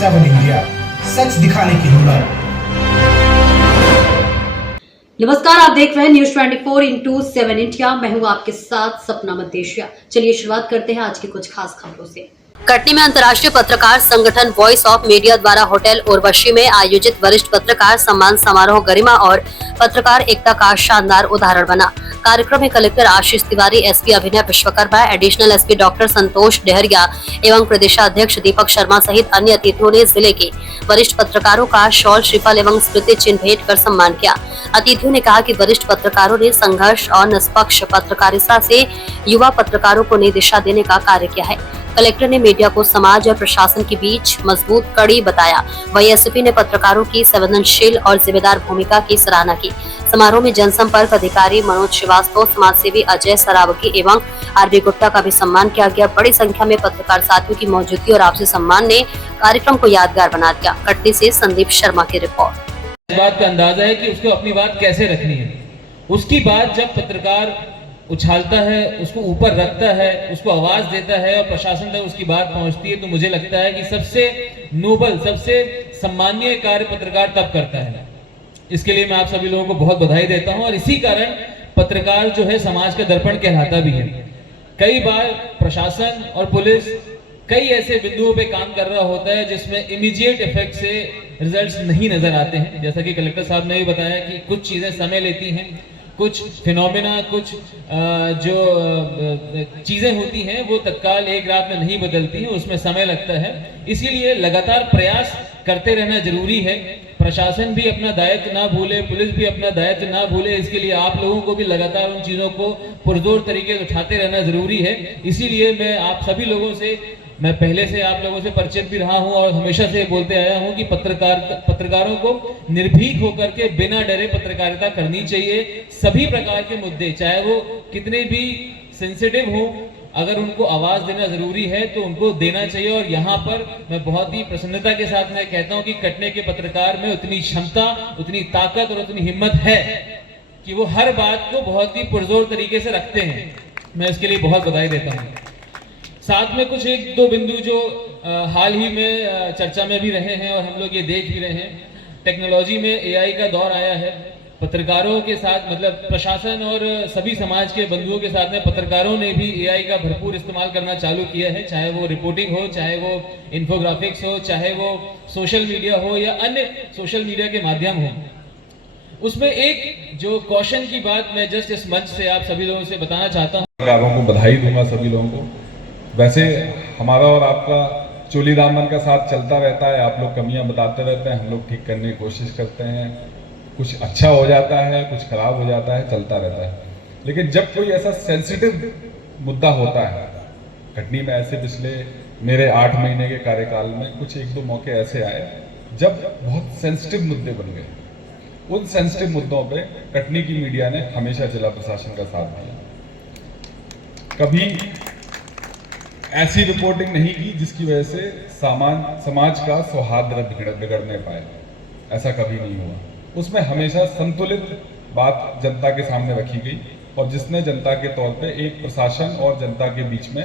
7 India, सच दिखाने की हिम्मत। नमस्कार, आप देख रहे हैं न्यूज 24/7 इंडिया। मैं हूं आपके साथ सपना मदेशिया। चलिए शुरुआत करते हैं आज की कुछ खास खबरों से। कटनी में अंतर्राष्ट्रीय पत्रकार संगठन वॉइस ऑफ मीडिया द्वारा होटल उर्वशी में आयोजित वरिष्ठ पत्रकार सम्मान समारोह गरिमा और पत्रकार एकता का शानदार उदाहरण बना। कार्यक्रम में कलेक्टर आशीष तिवारी, एसपी अभिनय विश्वकर्मा, एडिशनल एसपी डॉक्टर संतोष डेहरिया एवं प्रदेशाध्यक्ष दीपक शर्मा सहित अन्य अतिथियों ने जिले के वरिष्ठ पत्रकारों का शॉल, श्रीफल एवं स्मृति चिन्ह भेंट कर सम्मान किया। अतिथियों ने कहा कि वरिष्ठ पत्रकारों ने संघर्ष और निष्पक्ष पत्रकारिता से युवा पत्रकारों को नई दिशा देने का कार्य किया है। कलेक्टर ने मीडिया को समाज और प्रशासन के बीच मजबूत कड़ी बताया। वहीं एसपी ने पत्रकारों की संवेदनशील और जिम्मेदार भूमिका की सराहना की। समारोह में जनसंपर्क अधिकारी मनोज श्रीवास्तव, समाजसेवी अजय सरावगी एवं आरबी गुप्ता का भी सम्मान किया गया। बड़ी संख्या में पत्रकार साथियों की मौजूदगी और आपसी सम्मान ने कार्यक्रम को यादगार बना दिया। कटनी से संदीप शर्मा की रिपोर्ट। इस बात का अंदाजा है कि उसको अपनी बात कैसे रखनी है। उसकी बात जब पत्रकार उछालता है, उसको ऊपर रखता है, उसको आवाज देता है और प्रशासन तक उसकी बात पहुंचती है, तो मुझे लगता है कि सबसे नोबल, सबसे सम्मानीय कार्य पत्रकार तब करता है। इसके लिए मैं आप सभी लोगों को बहुत बधाई देता हूं। और इसी कारण पत्रकार जो है समाज का दर्पण कहलाता भी है। कई बार प्रशासन और पुलिस कई ऐसे बिंदुओं पे काम कर रहा होता है जिसमें इमीडिएट इफेक्ट से रिजल्ट्स नहीं नजर आते हैं। जैसा कि कलेक्टर साहब ने भी बताया कि कुछ चीजें समय लेती हैं, कुछ फिनोमेना, कुछ जो चीजें होती हैं वो तत्काल एक रात में नहीं बदलती हैं, उसमें समय लगता है। इसीलिए लगातार प्रयास करते रहना जरूरी है। प्रशासन भी अपना दायित्व ना भूले, पुलिस भी अपना दायित्व ना भूले। इसके लिए आप लोगों को भी लगातार उन चीजों को पुरजोर तरीके से उठाते रहना जरूरी है। इसीलिए मैं आप सभी लोगों से, मैं पहले से आप लोगों से परिचित भी रहा हूं और हमेशा से बोलते आया हूं कि पत्रकारों को निर्भीक होकर के बिना डरे पत्रकारिता करनी चाहिए। सभी प्रकार के मुद्दे, चाहे वो कितने भी सेंसिटिव हो, अगर उनको आवाज देना जरूरी है तो उनको देना चाहिए। और यहाँ पर मैं बहुत ही प्रसन्नता के साथ मैं कहता हूँ कि कटनी के पत्रकार में उतनी क्षमता, उतनी ताकत और उतनी हिम्मत है कि वो हर बात को बहुत ही पुरजोर तरीके से रखते हैं। मैं इसके लिए बहुत बधाई देता हूँ। साथ में कुछ एक दो बिंदु जो हाल ही में चर्चा में भी रहे हैं और हम लोग ये देख भी रहे हैं। टेक्नोलॉजी में एआई का दौर आया है। पत्रकारों के साथ, मतलब प्रशासन और सभी समाज के बंधुओं के साथ में पत्रकारों ने भी एआई का भरपूर इस्तेमाल करना चालू किया है। चाहे वो रिपोर्टिंग हो, चाहे वो इन्फोग्राफिक्स हो, चाहे वो सोशल मीडिया हो या अन्य सोशल मीडिया के माध्यम हो। उसमें एक जो कौशन की बात मैं जस्ट इस मंच से आप सभी लोगों से बताना चाहता हूँ। पत्रकारों को बधाई दूंगा सभी लोगों को। वैसे हमारा और आपका चोली दामन का साथ चलता रहता है। आप लोग कमियां बताते रहते हैं, हम लोग ठीक करने की कोशिश करते हैं। कुछ अच्छा हो जाता है, कुछ खराब हो जाता है, चलता रहता है। लेकिन जब कोई ऐसा सेंसिटिव मुद्दा होता है, कटनी में ऐसे पिछले मेरे 8 महीने के कार्यकाल में कुछ एक दो मौके ऐसे आए जब बहुत सेंसिटिव मुद्दे बन गए। उन सेंसिटिव मुद्दों पे कटनी की मीडिया ने हमेशा जिला प्रशासन का साथ दिया। कभी ऐसी रिपोर्टिंग नहीं की जिसकी वजह से समाज का सौहार्द बिगड़ने पाए, ऐसा कभी नहीं हुआ। उसमें हमेशा संतुलित बात जनता के सामने रखी गई और जिसने जनता के तौर पे एक प्रशासन और जनता के बीच में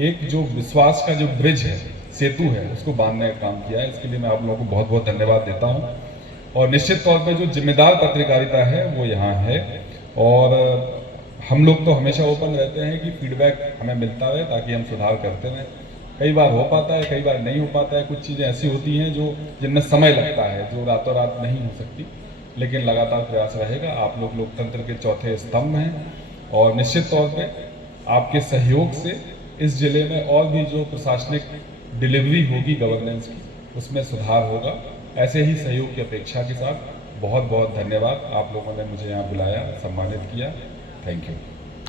एक जो विश्वास का जो ब्रिज है, सेतु है, उसको बांधने का काम किया है। इसके लिए मैं आप लोगों को बहुत बहुत धन्यवाद देता हूँ। और निश्चित तौर पे जो जिम्मेदार पत्रकारिता है वो यहाँ है। और हम लोग तो हमेशा ओपन रहते हैं कि फीडबैक हमें मिलता है ताकि हम सुधार करते रहें। कई बार हो पाता है, कई बार नहीं हो पाता है। कुछ चीज़ें ऐसी होती हैं जिनमें समय लगता है, जो रातों रात नहीं हो सकती, लेकिन लगातार प्रयास रहेगा। आप लोग लोकतंत्र के चौथे स्तंभ हैं और निश्चित तौर पे आपके सहयोग से इस जिले में और भी जो प्रशासनिक डिलीवरी होगी गवर्नेंस की, उसमें सुधार होगा। ऐसे ही सहयोग की अपेक्षा के साथ बहुत बहुत धन्यवाद। आप लोगों ने मुझे यहाँ बुलाया, सम्मानित किया। Thank you.